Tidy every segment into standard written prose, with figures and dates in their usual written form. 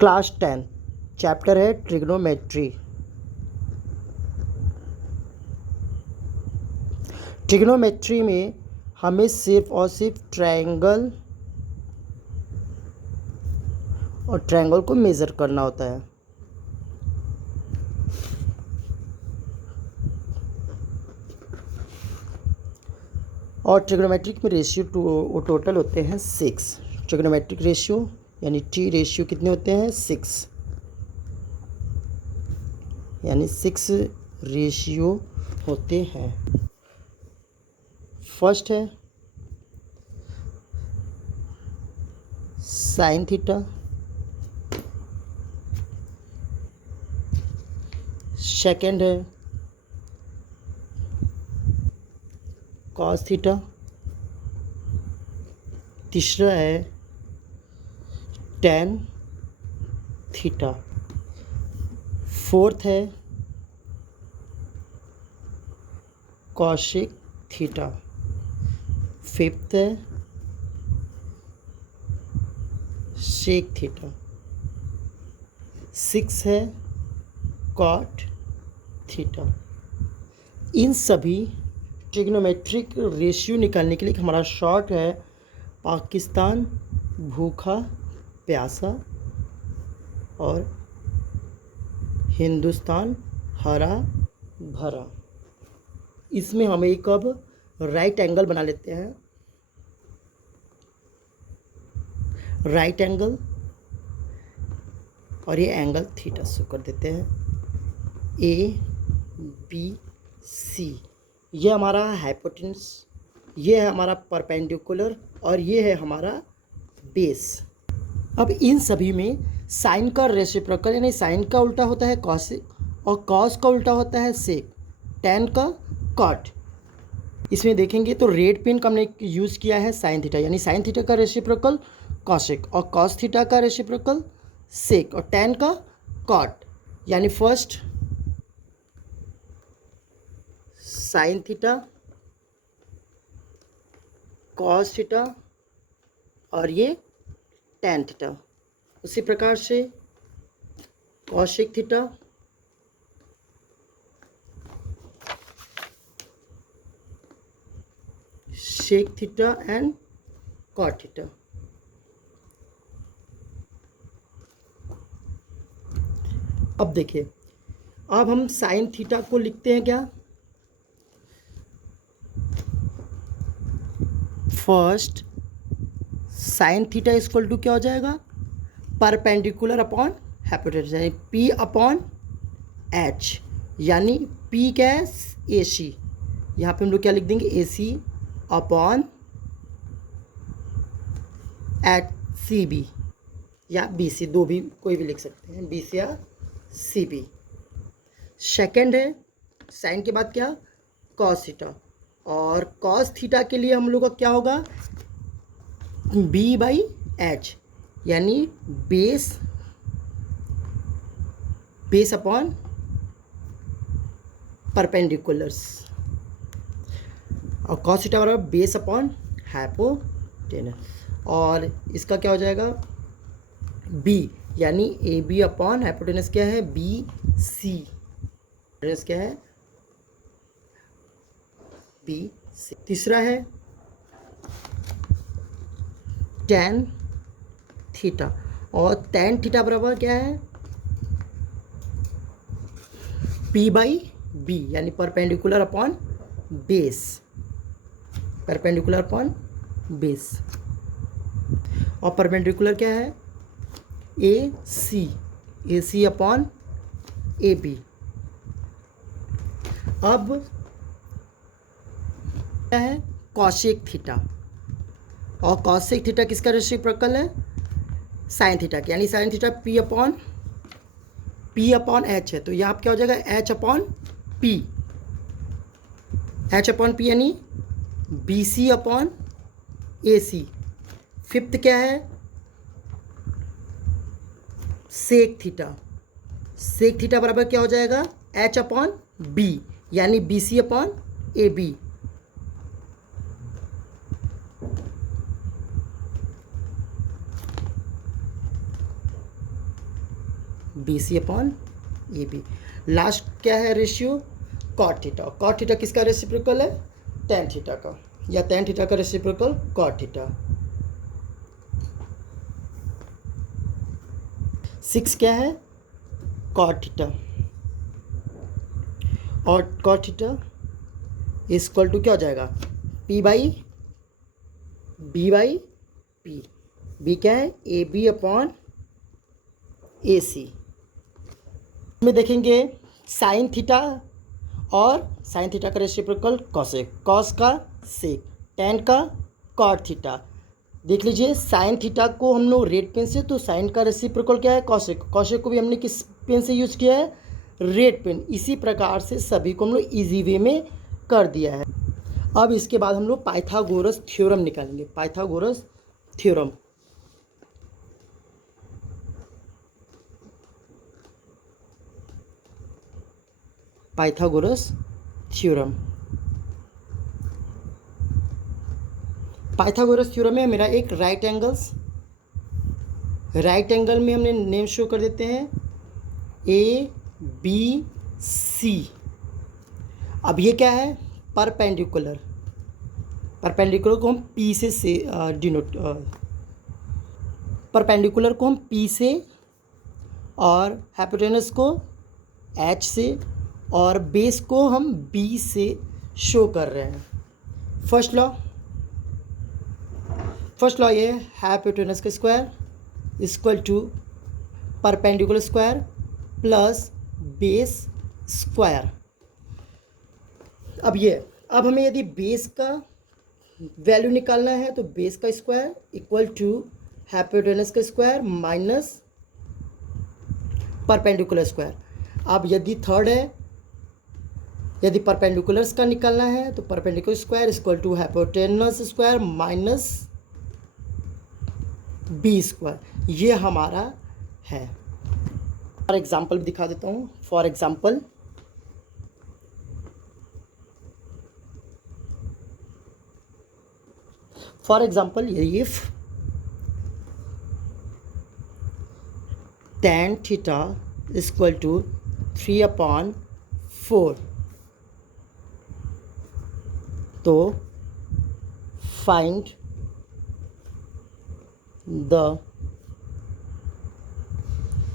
Class 10 chapter है trigonometry. Trigonometry में हमें सिर्फ और सिर्फ ट्रायंगल और ट्रायंगल को मेज़र करना होता है। और ट्रिग्नोमेट्रिक में रेशियो टोटल होते हैं 6। ट्रिग्नोमेट्रिक रेशियो यानी टी रेशियो कितने होते हैं 6, यानी 6 रेशियो होते हैं। फर्स्ट है साइन थीटा, सेकंड है कॉस थीटा, तीसरा है टैन थीटा, फोर्थ है कॉशिक थीटा, फिफ्थ है सेक थीटा, सिक्स है कॉट थीटा। इन सभी ट्रिग्नोमेट्रिक रेशियो निकालने के लिए हमारा शॉर्ट है पाकिस्तान भूखा प्यासा और हिंदुस्तान हरा भरा। इसमें हम एक अब राइट एंगल बना लेते हैं। राइट एंगल और ये एंगल थीटा शो कर देते हैं। ए बी सी, ये हमारा हाइपोटेन्यूस, ये है हमारा परपेंडिकुलर और ये है हमारा बेस। अब इन सभी में साइन का रेसिप्रोकल यानी साइन का उल्टा होता है कॉसिक और कॉस का उल्टा होता है सेक, टैन का कॉट। इसमें देखेंगे तो रेड पेन का हमने यूज़ किया है साइन थीटा, यानी साइन थीटा का रेसिप्रोकल कॉसिक और कॉस थीटा का रेसिप्रोकल सेक और टैन का कॉट। यानी first sine theta cos theta और ये टैन थीटा। उसी प्रकार से cosec theta sec theta and cot theta. अब देखिए, अब हम साइन थीटा को लिखते हैं क्या, first sine theta equal to क्या हो जाएगा, परपेंडिकुलर अपॉन हाइपोटेन्यूस यानी पी अपॉन एच, यानी पी क्या है ए सी, यहाँ पे हम लोग क्या लिख देंगे ए सी अपॉन एच सी बी या बी सी, दो भी कोई भी लिख सकते हैं, बी सी या सी बी। सेकेंड है साइन के बाद क्या कॉस थीटा, और कॉस थीटा के लिए हम लोग का क्या होगा बी बाई एच, यानी बेस अपॉन परपेंडिकुलर्स, और कॉस थीटा बराबर बेस अपॉन हाइपोटेनस। और इसका क्या हो जाएगा बी, यानी ए बी अपॉन हाइपोटेनस क्या है बी सी, क्या है बी सी। तीसरा है टैन थीटा, और टैन थीटा बराबर क्या है पी बाई बी, यानी perpendicular upon base, perpendicular upon base. और परपेंडिकुलर क्या है ए सी अपॉन ए बी। अब क्या है कॉशिक थीटा, और कॉशिक थीटा किसका रेसिप्रोकल है साइन थीटा का, यानी sine theta P upon H है, तो यहाँ क्या हो जाएगा एच अपॉन पी, यानी B C upon A C. Fifth क्या है सेक थीटा बराबर क्या हो जाएगा एच अपॉन बी, यानी B C upon A B. B C upon A B. Last क्या है ratio, cot theta. Cot theta किसका रेसिप्रोकल है, टेन थीटा का, या टेन थीटा का रेसिप्रोकल कॉट थीटा। 6 क्या है, कॉट थीटा, और cot theta is equal to क्या हो जाएगा, पी बाई पी। बी क्या है, ए बी अपॉन ए सी। में देखेंगे साइन थीटा, और साइन थीटा का रेसिप्रोकल कॉसेक, कॉस का सेक, टेन का कॉट थीटा। देख लीजिए साइन थीटा को हम लोग रेड पेन से, तो साइन का रेसिप्रोकल क्या है, कॉसेक। कॉसेक को भी हमने किस पेन से यूज़ किया है, रेड पेन। इसी प्रकार से सभी को हम लोग ईजी वे में कर दिया है। अब इसके बाद हम लोग पाइथागोरस थ्योरम निकालेंगे। Pythagoras theorem, Pythagoras theorem. Pythagoras theorem में मेरा एक राइट एंगल में हमने नेम शो कर देते हैं, ए बी सी। अब ये क्या है, परपेंडिकुलर। परपेंडिकुलर को हम पी से डिनोट, परपेंडिकुलर को हम पी से, और हाइपोटेनस को एच से, और बेस को हम बी से शो कर रहे हैं। फर्स्ट लॉ ये है, हाइपोटेनस का square equal to perpendicular square plus base square. अब हमें यदि बेस का वैल्यू निकालना है तो बेस का स्क्वायर इक्वल टू हाइपोटेनस का स्क्वायर माइनस परपेंडिकुलर स्क्वायर। अब यदि थर्ड है, यदि परपेंडिकुलर्स का निकालना है तो perpendicular square equal to hypotenuse square minus B square. ये हमारा है। फॉर एग्जाम्पल भी दिखा देता हूँ। For example if tan theta equal to 3/4, तो find the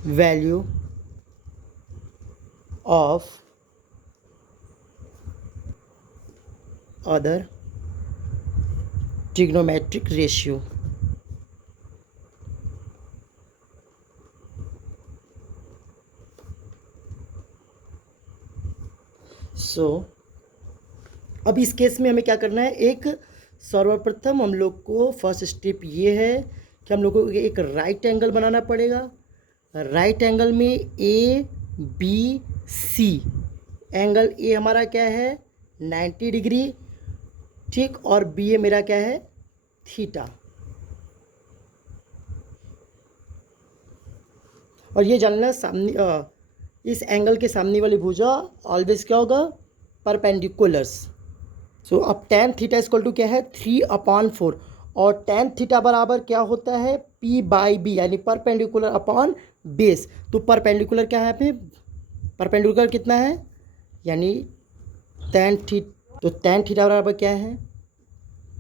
value of other trigonometric ratio। अब इस केस में हमें क्या करना है, एक सर्वप्रथम हम लोग को फर्स्ट स्टेप ये है कि हम लोग को एक राइट एंगल बनाना पड़ेगा। राइट एंगल में A B C, angle A हमारा क्या है 90 डिग्री, ठीक, और बी ए मेरा क्या है थीटा। और ये जानना सामने इस एंगल के सामने वाली भुजा ऑलवेज क्या होगा, परपेंडिकुलर्स। सो अब tan थीटा इक्वल टू क्या है 3/4, और tan थीटा बराबर क्या होता है P बाई बी, यानी परपेंडिकुलर अपॉन बेस। तो परपेंडिकुलर क्या है यहाँ पे, परपेंडिकुलर कितना है, यानी tan थीटा बराबर क्या है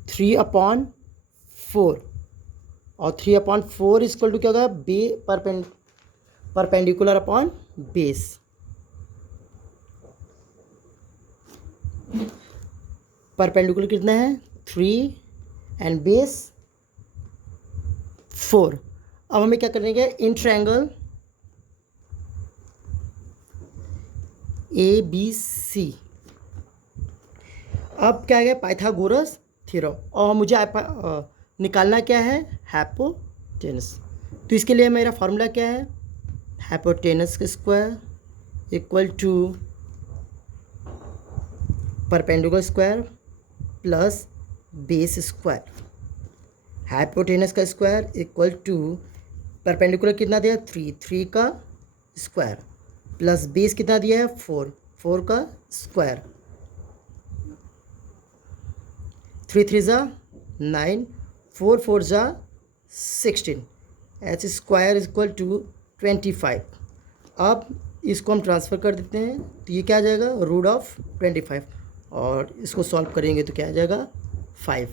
3/4, और 3/4 इक्वल टू क्या होगा परपेंडिकुलर अपॉन बेस। परपेंडिकुलर कितना है 3 एंड बेस 4। अब हमें क्या करेंगे, in triangle A B C. अब क्या है पाइथागोरस थ्योरम, और मुझे निकालना क्या है हाइपोटेनस। तो इसके लिए मेरा फार्मूला क्या है, हाइपोटेनस का square equal to perpendicular square plus base square. Hypotenuse का स्क्वायर इक्वल टू परपेंडिकुलर कितना दिया 3 का स्क्वायर प्लस बेस कितना दिया है 4 का स्क्वायर। 3 3 जा 9, 4 4 जा 16, एच स्क्वायर इक्वल टू 25। अब इसको हम ट्रांसफ़र कर देते हैं, तो ये क्या आ जाएगा, √25, और इसको सॉल्व करेंगे तो क्या आ जाएगा, 5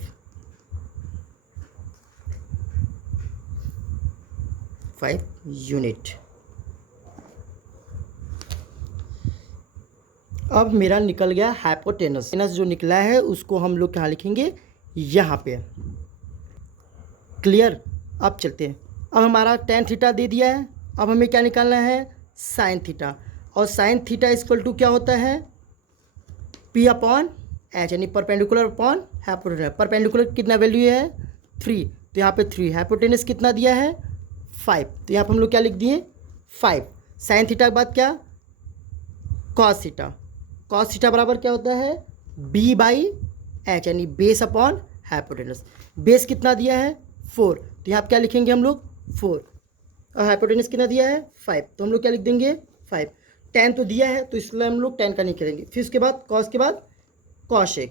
यूनिट। अब मेरा निकल गया हाइपोटेनस। जो निकला है उसको हम लोग कहाँ लिखेंगे, यहाँ पे। क्लियर। अब चलते हैं। अब हमारा tan थीटा दे दिया है, अब हमें क्या निकालना है, sin थीटा। और sin थीटा इक्वल टू क्या होता है, P अपॉन H, यानी परपेंडिकुलर अपॉन हाइपोटेनस। परपेंडिकुलर कितना वैल्यू है, 3, तो यहाँ पे 3। हाइपोटेनस कितना दिया है, 5, तो यहाँ पर हम लोग क्या लिख दिए, 5। sin थीटा के बाद क्या, cos थीटा। cos थीटा बराबर क्या होता है, B/H, यानी बेस अपॉन हाइपोटेनस। बेस कितना दिया है, 4, तो यहाँ पर क्या लिखेंगे हम लोग, 4। और हाइपोटेनस कितना दिया है, 5, तो हम लोग क्या लिख देंगे, 5। tan तो दिया है, तो इसलिए हम लोग tan का नहीं करेंगे। फिर उसके बाद cos के बाद cosec।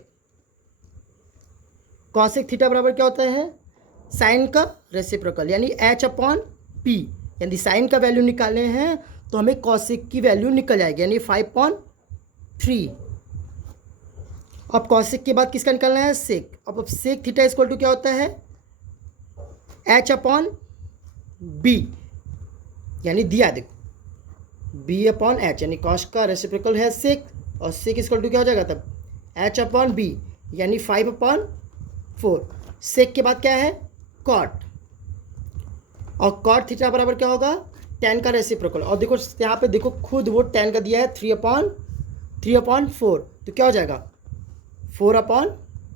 cosec थीटा बराबर क्या होता है, साइन का रेसिप्रोकल, यानी H अपॉन P। यानी साइन का वैल्यू निकालने हैं तो हमें cosec की वैल्यू निकल जाएगी, यानी 5/3। अब cosec के बाद किसका निकालना है, sec। अब sec थीटा इक्वल टू क्या होता है, H अपॉन B, यानी दिया देखो B अपॉन H, यानी cos का रेसिप्रोकल है sec, और sec इक्वल टू क्या हो जाएगा तब, H अपॉन B, यानी 5/4। sec के बाद क्या है, cot, और cot थीटा बराबर क्या होगा, tan का रेसिप्रोकल। और देखो यहाँ पे देखो खुद वो tan का दिया है 3/4, तो क्या हो जाएगा, 4/4।